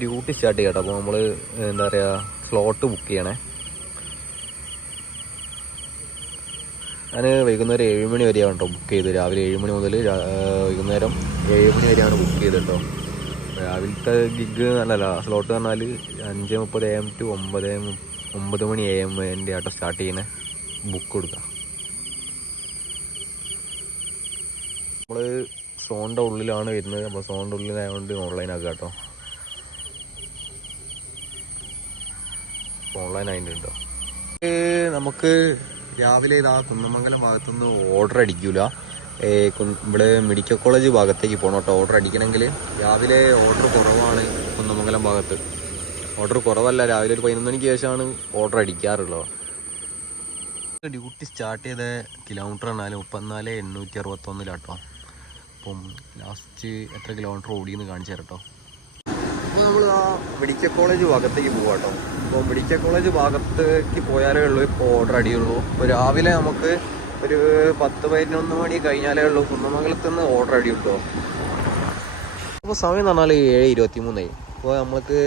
Duty start ചെയ്യാം അപ്പോൾ നമ്മൾ എന്താ പറയുക സ്ലോട്ട് ബുക്ക് ചെയ്യണേ. ഞാൻ വൈകുന്നേരം ഏഴ് മണി വരെയാണ് കേട്ടോ ബുക്ക് ചെയ്ത് രാവിലെ ഏഴ് മണി മുതൽ വൈകുന്നേരം ഏഴ് മണി വരെയാണ് ബുക്ക് ചെയ്തത് കേട്ടോ രാവിലത്തെ ഗിഗ് നല്ലല്ല സ്ലോട്ട് പറഞ്ഞാൽ അഞ്ച് മുപ്പത് എ എം ടു ഒമ്പത് എം ഒമ്പത് മണി എ എം എന്റെ ആട്ടോ സ്റ്റാർട്ട് ചെയ്യുന്ന. ബുക്ക് കൊടുക്കാം. നമ്മൾ സോണിന്റെ ഉള്ളിലാണ് വരുന്നത്. അപ്പോൾ സോണിന്റെ ഉള്ളിലായതുകൊണ്ട് ഓൺലൈൻ ആക്കുക കേട്ടോ. ഓൺലൈൻ ആയിട്ട് കേട്ടോ നമുക്ക് രാവിലെ ഇതാ കുന്നമംഗലം ഭാഗത്തുനിന്ന് ഓർഡർ അടിക്കൂല. ഏ, ഇവിടെ മെഡിക്കൽ കോളേജ് ഭാഗത്തേക്ക് പോകണം കേട്ടോ. ഓർഡർ അടിക്കണമെങ്കിൽ രാവിലെ ഓർഡർ കുറവാണ് കുന്നമംഗലം ഭാഗത്ത്. ഓർഡർ കുറവല്ല രാവിലെ ഒരു പതിനൊന്ന് മണിക്ക് ശേഷമാണ് ഓർഡർ അടിക്കാറുള്ളത്. ഡ്യൂട്ടി സ്റ്റാർട്ട് ചെയ്ത കിലോമീറ്റർ എന്നാലും മുപ്പത്തിനാല് എണ്ണൂറ്റി അറുപത്തൊന്നിലാട്ടോ. അപ്പം ലാസ്റ്റ് എത്ര കിലോമീറ്റർ ഓടിയെന്ന് കാണിച്ചു തരട്ടോ അപ്പോൾ നമ്മൾ ആ മെഡിക്കൽ കോളേജ് ഭാഗത്തേക്ക് പോകാം കേട്ടോ അപ്പോൾ മെഡിക്കൽ കോളേജ് ഭാഗത്തേക്ക് പോയാലേ ഉള്ളൂ ഇപ്പോൾ ഓർഡർ അടിയുള്ളൂ. അപ്പോൾ രാവിലെ നമുക്ക് ഒരു പത്ത് പതിനൊന്ന് മണി കഴിഞ്ഞാലേ ഉള്ളൂ. കുന്നമംഗലത്ത് നിന്ന് ഓർഡർ അടി കിട്ടുമോ അപ്പോൾ സമയം എന്ന് പറഞ്ഞാൽ ഏഴ് ഇരുപത്തി മൂന്നായി അപ്പോൾ നമുക്ക്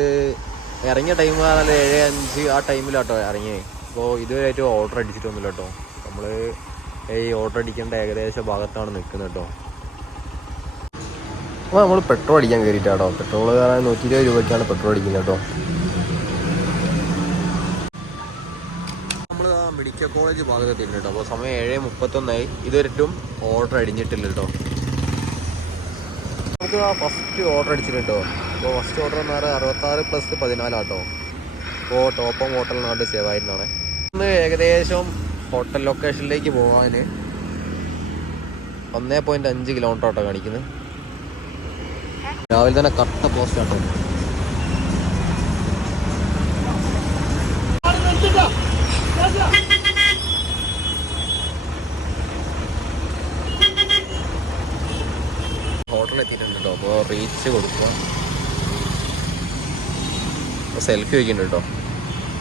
ഇറങ്ങിയ ടൈം പറഞ്ഞാൽ ഏഴ് അഞ്ച് ആ ടൈമിലാട്ടോ ഇറങ്ങിയേ. അപ്പോൾ ഇതുവരെയായിട്ട് ഓർഡർ അടിച്ചിട്ടൊന്നുമില്ല കേട്ടോ നമ്മൾ ഈ ഓർഡർ അടിക്കേണ്ട ഏകദേശ ഭാഗത്താണ് നിൽക്കുന്നത് കേട്ടോ അപ്പോൾ നമ്മൾ പെട്രോൾ അടിക്കാൻ കയറിയിട്ടാട്ടോ പെട്രോൾ കാരണം നൂറ്റി ഇരുപത് രൂപയ്ക്കാണ് പെട്രോൾ അടിക്കുന്നത് കേട്ടോ. നമ്മൾ മെഡിക്കൽ കോളേജ് ഭാഗത്തെത്തിയിട്ടുണ്ട് കേട്ടോ. അപ്പോൾ സമയം ഏഴ് മുപ്പത്തൊന്നായി. ഇതുവരെയും ഓർഡർ അടിഞ്ഞിട്ടില്ല കേട്ടോ. നമുക്ക് ആ ഫസ്റ്റ് ഓർഡർ അടിച്ചിട്ടുണ്ട് കേട്ടോ. അപ്പോൾ ഫസ്റ്റ് ഓർഡർ എന്ന് പറഞ്ഞാൽ അറുപത്താറ് പ്ലസ് പതിനാലാട്ടോ അപ്പോൾ ടോപ്പം ഹോട്ടൽ നാട് സേവ് ആയിരുന്നാണ്. ഇന്ന് ഏകദേശം ഹോട്ടൽ ലൊക്കേഷനിലേക്ക് പോകാൻ ഒന്നേ പോയിന്റ് അഞ്ച് കിലോമീറ്റർ ആട്ടോ കാണിക്കുന്നത് രാവിലെ തന്നെ കട്ട പോസ്റ്റ് ആട്ടോ കേട്ടോ അപ്പോൾ റീച്ച് കൊടുക്കുക സെൽഫി വയ്ക്കുന്നുണ്ട് കേട്ടോ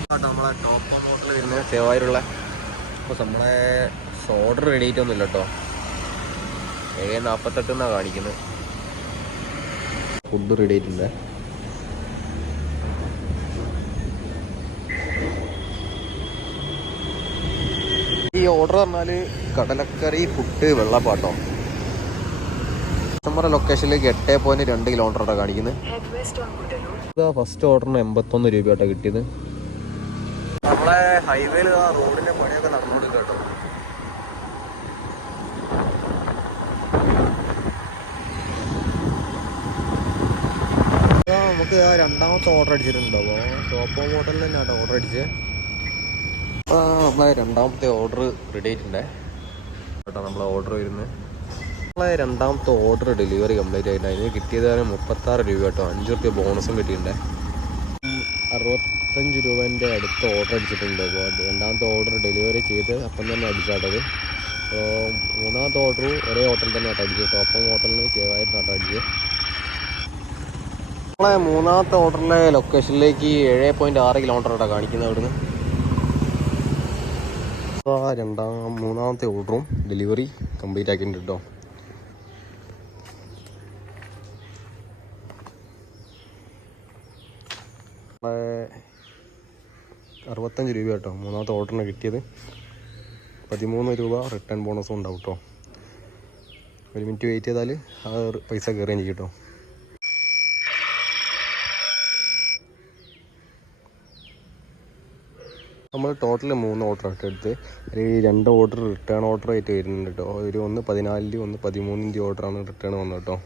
കേട്ടോ നമ്മളെ ടോപ്പ് വരുന്നത്. സേവായിലുള്ള അപ്പോൾ നമ്മളെ ഓർഡർ റെഡി ആയിട്ടൊന്നുമില്ല കേട്ടോ ഏഴ് നാൽപ്പത്തെട്ട് എന്നാണ് കാണിക്കുന്നത് ഫുഡ് റെഡി ആയിട്ടുണ്ട്. ഈ ഓർഡർ പറഞ്ഞാൽ കടലക്കറി പുട്ട് വെള്ളപ്പാട്ടോ. നമ്മുടെ ലൊക്കേഷനിൽ എട്ട് പോയിന്റ് രണ്ട് കിലോമീറ്റർ കാണിക്കുന്നത് ഫസ്റ്റ് ഓർഡറിന് എൺപത്തൊന്ന് രൂപയാട്ടോ കിട്ടിയത്. നമ്മളെ ഹൈവേയിൽ ആ റോഡിന്റെ പണിയൊക്കെ നടന്നുകൊണ്ട് കേട്ടോ. നമുക്ക് ആ രണ്ടാമത്തെ ഓർഡർ അടിച്ചിട്ടുണ്ടാവും ടോപ്പോ ഹോട്ടലിൽ തന്നെയാട്ടോ ഓർഡർ അടിച്ചത് ആ നമ്മളെ രണ്ടാമത്തെ ഓർഡർ റെഡി ആയിട്ടുണ്ടേ. കേട്ടോ നമ്മളെ ഓർഡർ വരുന്നത്. നമ്മളെ രണ്ടാമത്തെ ഓർഡർ ഡെലിവറി കംപ്ലീറ്റ് ആയിട്ടുണ്ട്. അതിന് കിട്ടിയത് മുപ്പത്താറ് രൂപ കേട്ടോ. അഞ്ച് റുപ്യ ബോണസും കിട്ടിയിട്ടുണ്ടേ. അറുപത്തഞ്ച് രൂപേന്റെ അടുത്ത് ഓർഡർ അടിച്ചിട്ടുണ്ട്. അപ്പോൾ രണ്ടാമത്തെ ഓർഡർ ഡെലിവറി ചെയ്ത് അപ്പം തന്നെ അടിച്ചാട്ടത് അപ്പോൾ മൂന്നാമത്തെ ഓർഡർ ഒരേ ഹോട്ടലിൽ തന്നെ കേട്ടോ അടിച്ചത് ടോപ്പം ഹോട്ടലിന് ചേവായിരുന്നു കേട്ടോ അടിച്ചത്. നമ്മളെ മൂന്നാമത്തെ ഓർഡറിലെ ലൊക്കേഷനിലേക്ക് ഏഴ് പോയിന്റ് ആറ് കിലോമീറ്റർ ആട്ടോ കാണിക്കുന്നത് അവിടുന്ന്. രണ്ടാം മൂന്നാമത്തെ ഓർഡറും ഡെലിവറി കംപ്ലീറ്റ് ആക്കിയിട്ടുണ്ട് കേട്ടോ അറുപത്തഞ്ച് രൂപ കേട്ടോ മൂന്നാമത്തെ ഓർഡറിന് കിട്ടിയത്. പതിമൂന്ന് രൂപ റിട്ടേൺ ബോണസും ഉണ്ടാവും കേട്ടോ ഒരു മിനിറ്റ് വെയിറ്റ് ചെയ്താൽ ആ പൈസ കയറുകയും ചെയ്യും കേട്ടോ നമ്മൾ ടോട്ടൽ മൂന്ന് ഓർഡർ ആയിട്ട് എടുത്ത് അതിൽ രണ്ട് ഓർഡർ റിട്ടേൺ ഓർഡർ ആയിട്ട് വരുന്നുണ്ട് കേട്ടോ ഒരു ഒന്ന് പതിനാലിന്റെ ഒന്ന് പതിമൂന്നിന്റെ ഓർഡറാണ് റിട്ടേൺ വന്നത് കേട്ടോ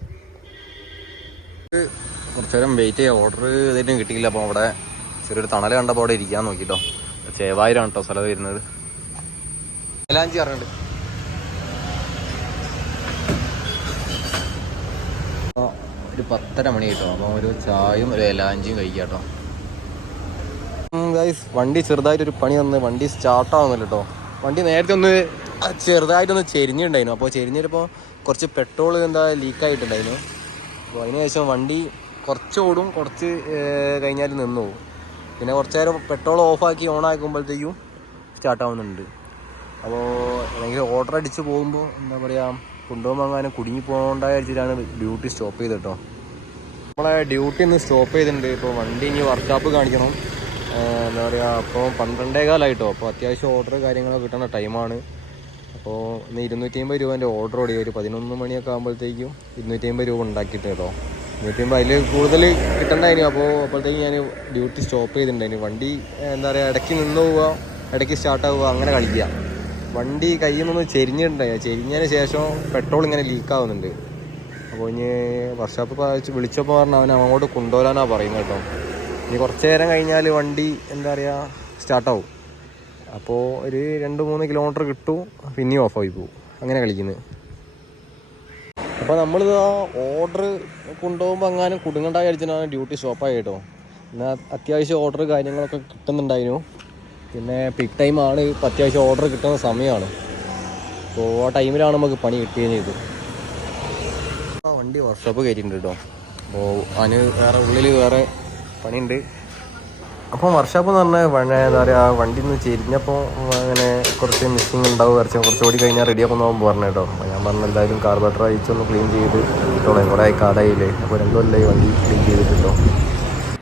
കുറച്ച് നേരം വെയിറ്റ് ചെയ്യാം. ഓർഡർ ഇതായിട്ടും കിട്ടിയില്ല. അപ്പോൾ അവിടെ ചെറിയൊരു തണൽ കണ്ടപ്പോൾ അവിടെ ഇരിക്കാൻ നോക്കിയിട്ടോ ചേവായിരാണ് കേട്ടോ സ്ഥലം വരുന്നത്. മൈലാഞ്ചി പറഞ്ഞിട്ട് ഒരു പത്തര മണി കിട്ടും അപ്പോൾ ഒരു ചായയും ഒരു എലാഞ്ചിയും കഴിക്കാം കേട്ടോ ഗൈസ് വണ്ടി ചെറുതായിട്ടൊരു പണി വന്ന് വണ്ടി സ്റ്റാർട്ട് ആവുന്നില്ല കേട്ടോ വണ്ടി നേരത്തെ ഒന്ന് ചെറുതായിട്ടൊന്ന് ചെരിഞ്ഞിട്ടുണ്ടായിരുന്നു. അപ്പോൾ ചെരിഞ്ഞിട്ടപ്പോൾ കുറച്ച് പെട്രോൾ എന്താ ലീക്കായിട്ടുണ്ടായിരുന്നു അപ്പോൾ അതിന് ശേഷം വണ്ടി കുറച്ച് ഓടും കുറച്ച് കഴിഞ്ഞാൽ നിന്ന് പോകും. പിന്നെ കുറച്ച് നേരം പെട്രോൾ ഓഫാക്കി സ്റ്റാർട്ട് ആവുന്നുണ്ട്. അപ്പോൾ അല്ലെങ്കിൽ ഓർഡർ അടിച്ച് പോകുമ്പോൾ എന്താ പറയുക കൊണ്ടുപോകുമ്പോൾ അങ്ങനെ കുടുങ്ങി പോകേണ്ട വിചാരിച്ചിട്ടാണ് ഡ്യൂട്ടി സ്റ്റോപ്പ് ചെയ്ത് കേട്ടോ നമ്മളെ ഡ്യൂട്ടി ഒന്ന് സ്റ്റോപ്പ് ചെയ്തിട്ടുണ്ട്. ഇപ്പോൾ വണ്ടി ഇനി വർക്ക്ഷോപ്പ് കാണിക്കണം. എന്താ പറയുക അപ്പോൾ പന്ത്രണ്ടേ കാലമായിട്ടോ അപ്പോൾ അത്യാവശ്യം ഓർഡർ കാര്യങ്ങളൊക്കെ കിട്ടുന്ന ടൈമാണ്. അപ്പോൾ ഇന്ന് ഇരുന്നൂറ്റി അമ്പത് രൂപേന്റെ ഓർഡർ ഓടി. ഒരു പതിനൊന്ന് മണിയൊക്കെ ആകുമ്പോഴത്തേക്കും ഇരുന്നൂറ്റി അമ്പത് രൂപ ഉണ്ടാക്കിയിട്ട് കേട്ടോ ഇരുന്നൂറ്റി അമ്പത് അതിൽ കൂടുതൽ കിട്ടണ്ടായിരുന്നു അപ്പോൾ അപ്പോഴത്തേക്കും ഞാൻ ഡ്യൂട്ടി സ്റ്റോപ്പ് ചെയ്തിട്ടുണ്ടായിരുന്നു വണ്ടി എന്താ പറയുക ഇടയ്ക്ക് നിന്ന് പോവുക ഇടയ്ക്ക് സ്റ്റാർട്ടാവുക അങ്ങനെ കളിക്കുക. വണ്ടി കയ്യിൽ നിന്ന് ചെരിഞ്ഞിട്ടുണ്ടായി. ചെരിഞ്ഞതിന് ശേഷം പെട്രോൾ ഇങ്ങനെ ലീക്ക് ആവുന്നുണ്ട്. അപ്പോൾ ഇനി വർഷാപ്പ് വിളിച്ചപ്പോൾ പറഞ്ഞാൽ അവൻ അങ്ങോട്ട് കൊണ്ടുവരാനാണ് പറയുന്നത് കേട്ടോ. ഇനി കുറച്ച് നേരം കഴിഞ്ഞാൽ വണ്ടി എന്താ പറയുക സ്റ്റാർട്ടാവും അപ്പോൾ ഒരു രണ്ട് മൂന്ന് കിലോമീറ്റർ കിട്ടും പിന്നെയും ഓഫായി പോകും അങ്ങനെ കളിക്കുന്നത് അപ്പോൾ നമ്മളിത് ആ ഓർഡർ കൊണ്ടുപോകുമ്പോൾ അങ്ങനെ കുടുങ്ങണ്ടായി അടിച്ചിട്ടാണ് ഡ്യൂട്ടി സ്റ്റോപ്പായി കേട്ടോ എന്നാൽ അത്യാവശ്യം ഓർഡർ കാര്യങ്ങളൊക്കെ കിട്ടുന്നുണ്ടായിരുന്നു. പിന്നെ പിക്ക് ടൈമാണ് ഇപ്പോൾ ഇപ്പം അത്യാവശ്യം ഓർഡർ കിട്ടുന്ന സമയമാണ് അപ്പോൾ ആ ടൈമിലാണ് നമുക്ക് പണി കിട്ടുകയും ചെയ്തു. ആ വണ്ടി വർക്ക്ഷോപ്പ് കയറ്റിയിട്ടുണ്ട് കേട്ടോ. അപ്പോൾ അതിന് വേറെ ഉള്ളിൽ വേറെ പണിയുണ്ട്. അപ്പോൾ വർക്ക്ഷോപ്പ് എന്ന് പറഞ്ഞാൽ എന്താ പറയുക വണ്ടി ഒന്ന് ചെരിഞ്ഞപ്പോൾ അങ്ങനെ കുറച്ച് മിസ്സിങ് ഉണ്ടാവും കുറച്ച് ഓടി കഴിഞ്ഞാൽ റെഡി ആക്കുന്ന പോകുമ്പോൾ പറഞ്ഞു കേട്ടോ. ഞാൻ പറഞ്ഞു എന്തായാലും കാർബറേറ്റർ അയച്ചൊന്ന് ക്ലീൻ ചെയ്ത് ഇട്ടോളാം. കുറേ കാലായില്ലേ. അപ്പോൾ രണ്ടു കൊല്ലമായി വണ്ടി ക്ലീൻ ചെയ്തിട്ടോ